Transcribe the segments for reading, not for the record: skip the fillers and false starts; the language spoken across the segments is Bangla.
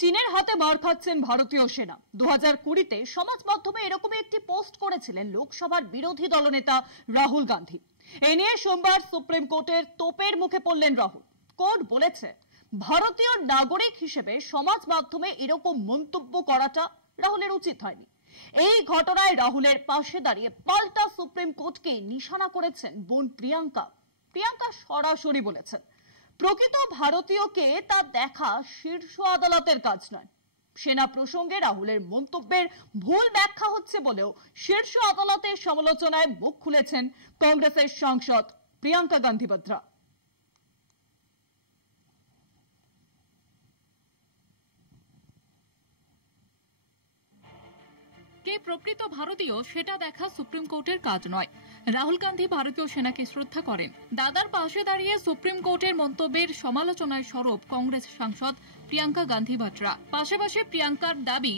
চীনের হাতে মার খাচ্ছেন ভারতীয় সেনা। 2020-তে সমাজ মাধ্যমে এরকমই একটি পোস্ট করেছিলেন লোকসভার বিরোধী দলনেতা রাহুল গান্ধী। এ নিয়ে সোমবার সুপ্রিম কোর্টের তোপের মুখে পড়লেন রাহুল। কোর্ট বলেছে, ভারতীয় নাগরিক হিসেবে সমাজ মাধ্যমে এরকম মন্তব্য করাটা রাহুলের উচিত হয়নি। এই ঘটনায় রাহুলের পাশে দাঁড়িয়ে পাল্টা সুপ্রিম কোর্টকে নিশানা করেছেন বোন প্রিয়াঙ্কা। প্রিয়াঙ্কা সরাসরি বলেছেন, প্রকৃত ভারতীয়কে তা দেখা শীর্ষ আদালতের কাজ নয়। সেনা প্রসঙ্গে রাহুলের মন্তব্যের ভুল ব্যাখ্যা হচ্ছে বলেও শীর্ষ আদালতের সমালোচনায় মুখ খুলেছেন কংগ্রেসের সাংসদ প্রিয়াঙ্কা গান্ধী বাদ্রা। কে প্রকৃত ভারতীয় সেটা দেখা সুপ্রিম কোর্টের কাজ নয়। রাহুল গান্ধী ভারতীয় সেনাকে শ্রদ্ধা করেন। দাদার পাশে দাঁড়িয়ে সুপ্রিম কোর্টের মন্তব্যের সমালোচনায় সরব কংগ্রেস সাংসদ প্রিয়াঙ্কা গান্ধী বাদ্রা। পাশাপাশি প্রিয়াঙ্কার দাবি,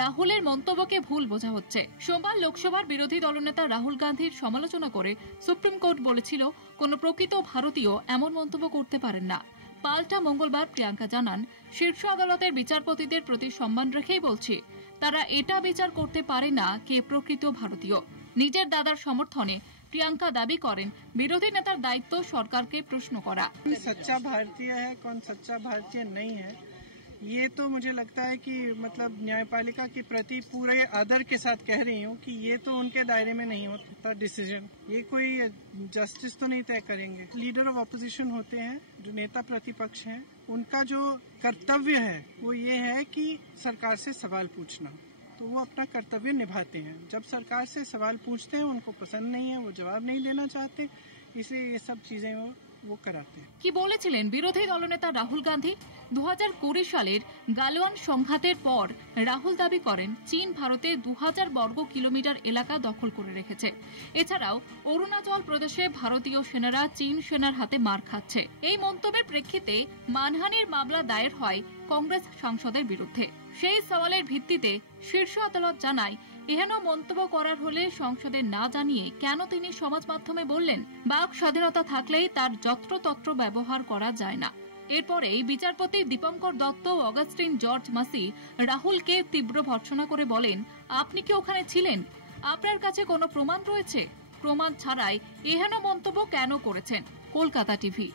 রাহুলের মন্তব্যকে ভুল বোঝা হচ্ছে। সোমবার লোকসভার বিরোধী দলনেতা রাহুল গান্ধীর সমালোচনা করে সুপ্রিম কোর্ট বলেছিল, কোন প্রকৃত ভারতীয় এমন মন্তব্য করতে পারেন না। পাল্টা মঙ্গলবার প্রিয়াঙ্কা জানান, শীর্ষ আদালতের বিচারপতিদের প্রতি সম্মান রেখেই বলছি, তারা এটা বিচার করতে পারে না কে প্রকৃত ভারতীয়। নিজের দাদার সমর্থনে প্রিয়াঙ্কা দাবি করেন, বিরোধী নেতার দায়িত্ব সরকারকে প্রশ্ন করা। सच्चा भारतीय है, कौन सच्चा भारतीय नहीं है, ये तो मुझे लगता है कि मतलब न्यायपालिका के प्रति पूरे आदर के साथ कह रही हूँ कि ये तो उनके दायरे में नहीं होता डिसीजन। ये कोई जस्टिस तो नहीं तय करेंगे। लीडर ऑफ ऑपोजिशन होते हैं, जो नेता प्रतिपक्ष हैं, उनका जो कर्तव्य है वो ये है कि सरकार से सवाल पूछना। तो वो अपना कर्तव्य निभाते हैं। जब सरकार से सवाल पूछते हैं, उनको पसंद नहीं है, वो जवाब नहीं देना चाहते, इसलिए ये सब चीजें वो कराते हैं। কি বলেছিলেন বিরোধী দলনেতা রাহুল গান্ধী? 2020 সালের গালওয়ান সংঘাতের পর রাহুল দাবি করেন, চীন ভারতে 2000 বর্গ কিলোমিটার এলাকা দখল করে রেখেছে। এছাড়াও অরুণাচল প্রদেশে ভারতীয় সেনারা চীন সেনার হাতে মার খাচ্ছে। এই মন্তব্যের প্রেক্ষিতে মানহানির মামলা দায়ের হয় কংগ্রেস সাংসদের বিরুদ্ধে। সেই সওয়ালের ভিত্তিতে শীর্ষ আদালত জানায়, এহেন মন্তব্য করার হলে সংসদে না জানিয়ে কেন তিনি সমাজ মাধ্যমে বললেন? বাক স্বাধীনতা থাকলেই তার যত্রতত্র ব্যবহার করা যায় না। এরপরেই বিচারপতি দীপঙ্কর দত্ত ও অগাস্টিন জর্জ মাসি রাহুলকে তীব্র ভর্ৎসনা করে বলেন, আপনি কি ওখানে ছিলেন? আপনার কাছে কোনো প্রমাণ রয়েছে? প্রমাণ ছাড়াই এহেন মন্তব্য কেন করেছেন? কলকাতা টিভি।